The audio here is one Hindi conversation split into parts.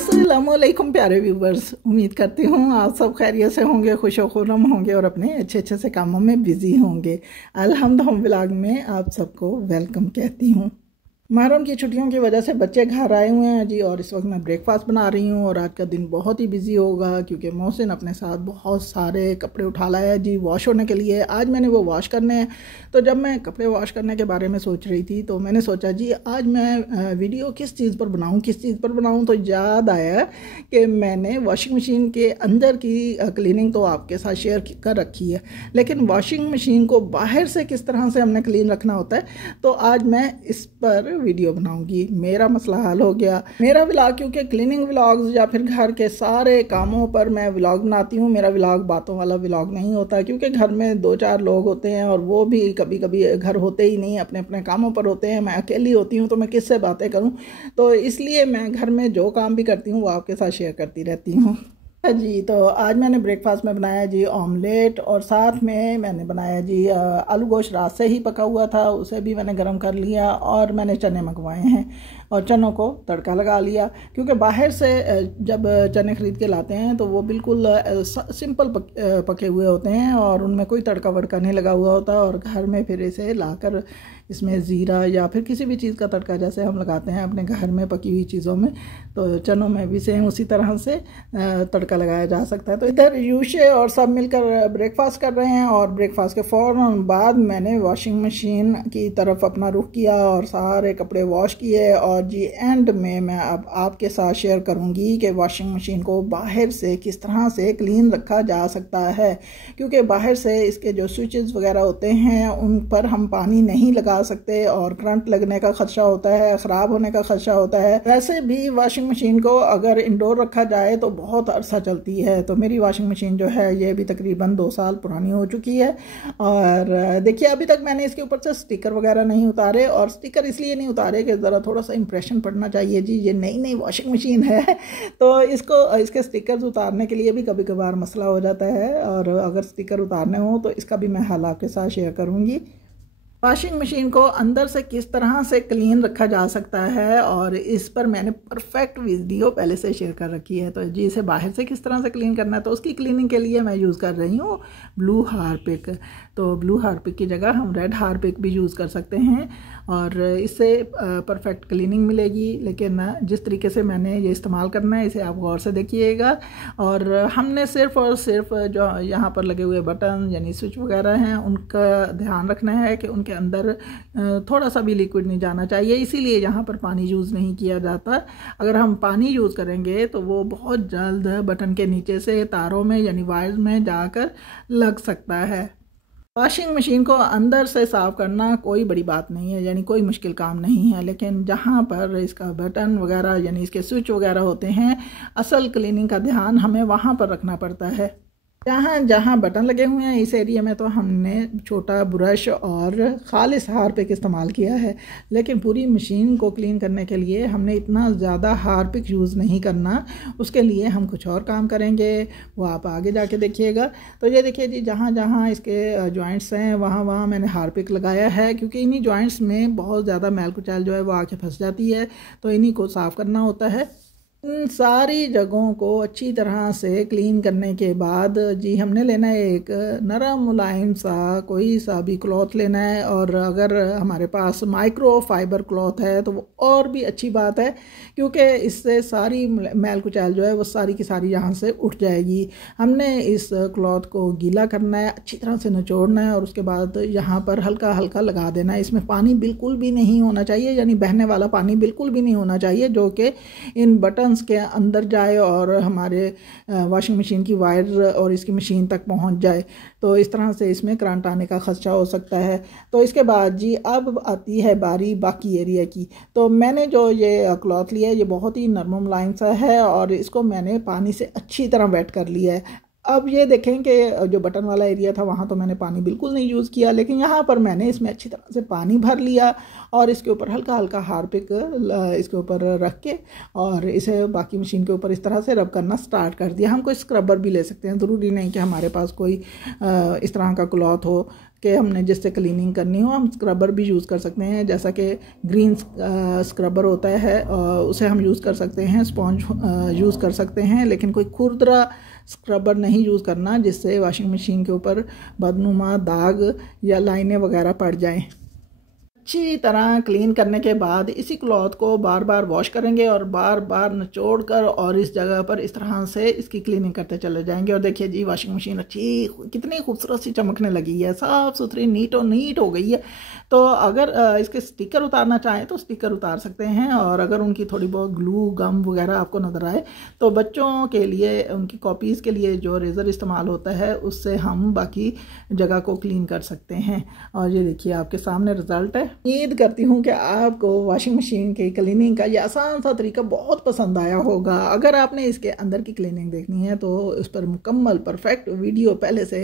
अस्सलामुअलैकुम प्यारे व्यूवर्स, उम्मीद करती हूँ आप सब खैरियत से होंगे, खुश खुर्रम होंगे और अपने अच्छे अच्छे से कामों में बिजी होंगे। अल्हम्द होम व्लॉग में आप सबको वेलकम कहती हूँ। मुहर्रम की छुट्टियों की वजह से बच्चे घर आए हुए हैं जी, और इस वक्त मैं ब्रेकफास्ट बना रही हूँ। और आज का दिन बहुत ही बिजी होगा क्योंकि मोहसिन अपने साथ बहुत सारे कपड़े उठा लाया है जी वॉश होने के लिए। आज मैंने वो वॉश करने हैं। तो जब मैं कपड़े वॉश करने के बारे में सोच रही थी तो मैंने सोचा जी आज मैं वीडियो किस चीज़ पर बनाऊँ तो याद आया कि मैंने वॉशिंग मशीन के अंदर की क्लीनिंग तो आपके साथ शेयर कर रखी है, लेकिन वॉशिंग मशीन को बाहर से किस तरह से हमने क्लीन रखना होता है तो आज मैं इस पर वीडियो बनाऊंगी। मेरा मसला हल हो गया। मेरा व्लॉग, क्योंकि क्लीनिंग व्लॉग्स या फिर घर के सारे कामों पर मैं व्लॉग बनाती हूँ, मेरा व्लॉग बातों वाला व्लॉग नहीं होता क्योंकि घर में 2-4 लोग होते हैं और वो भी कभी कभी घर होते ही नहीं, अपने अपने कामों पर होते हैं। मैं अकेली होती हूँ तो मैं किससे बातें करूँ, तो इसलिए मैं घर में जो काम भी करती हूँ वो आपके साथ शेयर करती रहती हूँ जी। तो आज मैंने ब्रेकफास्ट में बनाया जी ऑमलेट, और साथ में मैंने बनाया जी आलू गोश्त रात से ही पका हुआ था, उसे भी मैंने गर्म कर लिया। और मैंने चने मंगवाए हैं और चनों को तड़का लगा लिया, क्योंकि बाहर से जब चने ख़रीद के लाते हैं तो वो बिल्कुल सिंपल पके हुए होते हैं और उनमें कोई तड़का वड़का नहीं लगा हुआ होता। और घर में फिर इसे लाकर इसमें ज़ीरा या फिर किसी भी चीज़ का तड़का जैसे हम लगाते हैं अपने घर में पकी हुई चीज़ों में, तो चनों में भी सेम उसी तरह से तड़का लगाया जा सकता है। तो इधर यूशे और सब मिलकर ब्रेकफास्ट कर रहे हैं, और ब्रेकफास्ट के फ़ौरन बाद मैंने वॉशिंग मशीन की तरफ अपना रुख किया और सारे कपड़े वॉश किए। और जी एंड में मैं अब आपके साथ शेयर करूंगी कि वॉशिंग मशीन को बाहर से किस तरह से क्लीन रखा जा सकता है, क्योंकि बाहर से इसके जो स्विचेस वगैरह होते हैं उन पर हम पानी नहीं लगा सकते और करंट लगने का खदशा होता है, ख़राब होने का खदशा होता है। वैसे भी वॉशिंग मशीन को अगर इंडोर रखा जाए तो बहुत अरसा चलती है। तो मेरी वॉशिंग मशीन जो है ये भी तकरीबन 2 साल पुरानी हो चुकी है। और देखिए अभी तक मैंने इसके ऊपर से स्टिकर वगैरह नहीं उतारे, और स्टिकर इसलिए नहीं उतारे कि ज़रा थोड़ा सा इंप्रेशन पड़ना चाहिए जी, ये नई नई वॉशिंग मशीन है तो इसके स्टिकर्स उतारने के लिए भी कभी कभार मसला हो जाता है। और अगर स्टिकर उतारने हो तो इसका भी मैं हाल आपके साथ शेयर करूँगी। वॉशिंग मशीन को अंदर से किस तरह से क्लीन रखा जा सकता है, और इस पर मैंने परफेक्ट वीडियो पहले से शेयर कर रखी है। तो जी इसे बाहर से किस तरह से क्लीन करना है, तो उसकी क्लीनिंग के लिए मैं यूज़ कर रही हूँ ब्लू हार्पिक। तो ब्लू हार्पिक की जगह हम रेड हार्पिक भी यूज़ कर सकते हैं और इससे परफेक्ट क्लीनिंग मिलेगी। लेकिन जिस तरीके से मैंने ये इस्तेमाल करना है इसे आप गौर से देखिएगा। और हमने सिर्फ़ और सिर्फ जो यहाँ पर लगे हुए बटन यानी स्विच वगैरह हैं उनका ध्यान रखना है कि उनके अंदर थोड़ा सा भी लिक्विड नहीं जाना चाहिए, इसीलिए यहाँ पर पानी यूज़ नहीं किया जाता। अगर हम पानी यूज़ करेंगे तो वो बहुत जल्द बटन के नीचे से तारों में यानी वायर्स में जाकर लग सकता है। वॉशिंग मशीन को अंदर से साफ़ करना कोई बड़ी बात नहीं है, यानी कोई मुश्किल काम नहीं है, लेकिन जहाँ पर इसका बटन वगैरह यानी इसके स्विच वगैरह होते हैं असल क्लीनिंग का ध्यान हमें वहाँ पर रखना पड़ता है। जहाँ जहाँ बटन लगे हुए हैं इस एरिया में तो हमने छोटा ब्रश और खालिस हार्पिक इस्तेमाल किया है, लेकिन पूरी मशीन को क्लीन करने के लिए हमने इतना ज़्यादा हार्पिक यूज़ नहीं करना। उसके लिए हम कुछ और काम करेंगे, वो आप आगे जाके देखिएगा। तो ये देखिए जी जहाँ जहाँ इसके जॉइंट्स हैं वहाँ वहाँ मैंने हार्पिक लगाया है, क्योंकि इन्हीं जॉइंट्स में बहुत ज़्यादा मैल कुचैल जो है वो आके फंस जाती है, तो इन्हीं को साफ़ करना होता है। इन सारी जगहों को अच्छी तरह से क्लीन करने के बाद जी हमने लेना है एक नरम मुलायम सा कोई सा भी क्लॉथ लेना है, और अगर हमारे पास माइक्रो फाइबर क्लॉथ है तो वो और भी अच्छी बात है, क्योंकि इससे सारी मैल कुचैल जो है वो सारी की सारी यहाँ से उठ जाएगी। हमने इस क्लॉथ को गीला करना है, अच्छी तरह से निचोड़ना है और उसके बाद यहाँ पर हल्का हल्का लगा देना है। इसमें पानी बिल्कुल भी नहीं होना चाहिए, यानी बहने वाला पानी बिल्कुल भी नहीं होना चाहिए जो कि इन बटन के अंदर जाए और हमारे वॉशिंग मशीन की वायर और इसकी मशीन तक पहुंच जाए, तो इस तरह से इसमें करंट आने का खदशा हो सकता है। तो इसके बाद जी अब आती है बारी बाकी एरिया की। तो मैंने जो ये क्लॉथ लिया है ये बहुत ही नरम मुलायम सा है और इसको मैंने पानी से अच्छी तरह वेट कर लिया है। अब ये देखें कि जो बटन वाला एरिया था वहाँ तो मैंने पानी बिल्कुल नहीं यूज़ किया, लेकिन यहाँ पर मैंने इसमें अच्छी तरह से पानी भर लिया और इसके ऊपर हल्का हल्का हार्पिक इसके ऊपर रख के और इसे बाकी मशीन के ऊपर इस तरह से रब करना स्टार्ट कर दिया। हम कोई स्क्रबर भी ले सकते हैं, ज़रूरी नहीं कि हमारे पास कोई इस तरह का क्लॉथ हो कि हमने जिससे क्लीनिंग करनी हो। हम स्क्रबर भी यूज़ कर सकते हैं, जैसा कि ग्रीन स्क्रबर होता है उसे हम यूज़ कर सकते हैं, स्पॉन्ज यूज़ कर सकते हैं, लेकिन कोई खुरदरा स्क्रबर नहीं यूज़ करना जिससे वॉशिंग मशीन के ऊपर बदनुमा दाग या लाइनें वगैरह पड़ जाएं। अच्छी तरह क्लीन करने के बाद इसी क्लॉथ को बार बार वॉश करेंगे और बार बार निचोड़ कर और इस जगह पर इस तरह से इसकी क्लीनिंग करते चले जाएंगे। और देखिए जी, वॉशिंग मशीन अच्छी कितनी खूबसूरत सी चमकने लगी है, साफ़ सुथरी नीट हो गई है। तो अगर इसके स्टिकर उतारना चाहें तो स्टिकर उतार सकते हैं, और अगर उनकी थोड़ी बहुत ग्लू गम वगैरह आपको नज़र आए तो बच्चों के लिए उनकी कॉपीज़ के लिए जो रेज़र इस्तेमाल होता है उससे हम बाकी जगह को क्लीन कर सकते हैं। और ये देखिए आपके सामने रिज़ल्ट है। उम्मीद करती हूँ कि आपको वॉशिंग मशीन की क्लीनिंग का ये आसान सा तरीका बहुत पसंद आया होगा। अगर आपने इसके अंदर की क्लीनिंग देखनी है तो उस पर मुकम्मल परफेक्ट वीडियो पहले से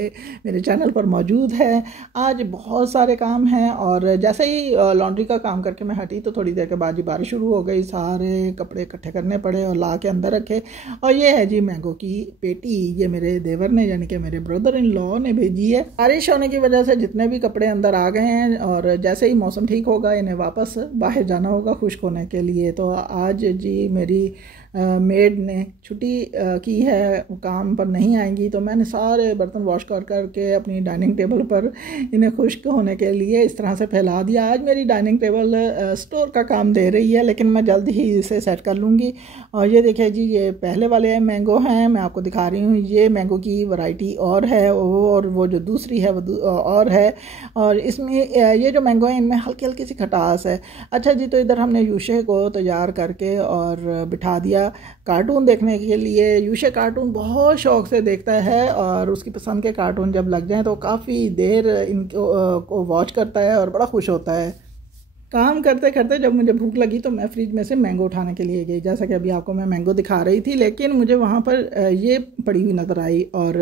मेरे चैनल पर मौजूद है। आज बहुत सारे काम हैं, और जैसे ही लॉन्ड्री का काम करके मैं हटी तो थोड़ी देर के बाद ही बारिश शुरू हो गई। सारे कपड़े इकट्ठे करने पड़े और ला के अंदर रखे। और ये है जी मैंगो की पेटी, ये मेरे देवर ने यानी कि मेरे ब्रदर इन लॉ ने भेजी है। बारिश होने की वजह से जितने भी कपड़े अंदर आ गए हैं, और जैसे ही मौसम ठीक होगा इन्हें वापस बाहर जाना होगा खुश्क होने के लिए। तो आज जी मेरी मेड ने छुट्टी की है, काम पर नहीं आएंगी, तो मैंने सारे बर्तन वॉश कर करके अपनी डाइनिंग टेबल पर इन्हें खुश्क होने के लिए इस तरह से फैला दिया। आज मेरी डाइनिंग टेबल स्टोर का काम दे रही है, लेकिन मैं जल्द ही इसे सेट कर लूँगी। और ये देखिए जी, ये पहले वाले मैंगो हैं, मैं आपको दिखा रही हूँ। ये मैंगो की वैरायटी और है, और वो जो दूसरी है वो और है। और इसमें ये जो मैंगो है इनमें हल्की हल्की सी खटास है। अच्छा जी, तो इधर हमने यूशे को तैयार करके और बिठा दिया कार्टून देखने के लिए। यूशे कार्टून बहुत शौक से देखता है, और उसकी पसंद के कार्टून जब लग जाएं तो काफ़ी देर इनको वॉच करता है और बड़ा खुश होता है। काम करते करते जब मुझे भूख लगी तो मैं फ्रिज में से मैंगो उठाने के लिए गई। जैसा कि अभी आपको मैं मैंगो दिखा रही थी, लेकिन मुझे वहाँ पर ये पड़ी हुई नज़र आई। और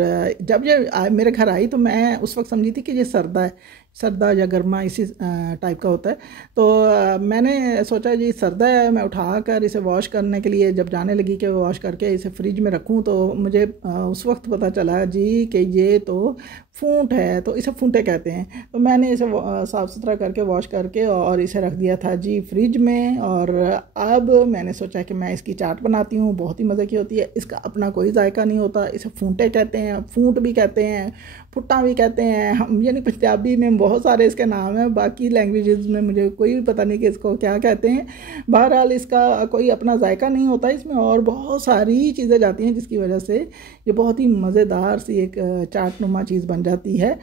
जब ये मेरे घर आई तो मैं उस वक्त समझी थी कि ये सर्दा या गर्मा इसी टाइप का होता है। तो मैंने सोचा जी सर्दा है, मैं उठा कर इसे वॉश करने के लिए जब जाने लगी कि वॉश करके इसे फ्रिज में रखूं, तो मुझे उस वक्त पता चला जी कि ये तो फूंट है, तो इसे फूंटे कहते हैं। तो मैंने इसे साफ़ सुथरा करके वॉश करके और इसे रख दिया था जी फ्रिज में। और अब मैंने सोचा कि मैं इसकी चाट बनाती हूँ, बहुत ही मज़े की होती है। इसका अपना कोई जायका नहीं होता, इसे फूंटे कहते हैं, फूंट भी कहते हैं, फुट्टा भी कहते हैं। हम यानी पंजाबी में बहुत सारे इसके नाम हैं, बाकी लैंग्वेजेस में मुझे कोई भी पता नहीं कि इसको क्या कहते हैं। बहरहाल इसका कोई अपना जायका नहीं होता, इसमें और बहुत सारी चीज़ें जाती हैं जिसकी वजह से ये बहुत ही मज़ेदार सी एक चाटनुमा चीज़ बन जाती है।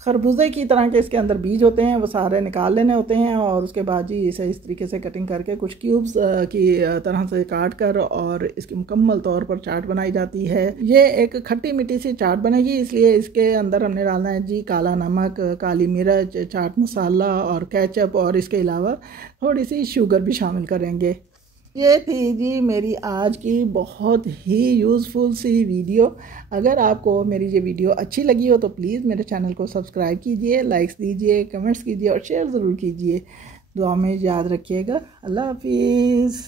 खरबूजे की तरह के इसके अंदर बीज होते हैं, वो सारे निकाल लेने होते हैं, और उसके बाद जी इसे इस तरीके से कटिंग करके कुछ क्यूब्स की तरह से काट कर और इसकी मुकम्मल तौर पर चाट बनाई जाती है। ये एक खट्टी मीठी सी चाट बनेगी, इसलिए इसके अंदर हमने डालना है जी काला नमक, काली मिर्च, चाट मसाला और केचप, और इसके अलावा थोड़ी सी शुगर भी शामिल करेंगे। ये थी जी मेरी आज की बहुत ही यूज़फुल सी वीडियो। अगर आपको मेरी ये वीडियो अच्छी लगी हो तो प्लीज़ मेरे चैनल को सब्सक्राइब कीजिए, लाइक्स दीजिए, कमेंट्स कीजिए और शेयर ज़रूर कीजिए। दुआ में याद रखिएगा। अल्लाह हाफिज़।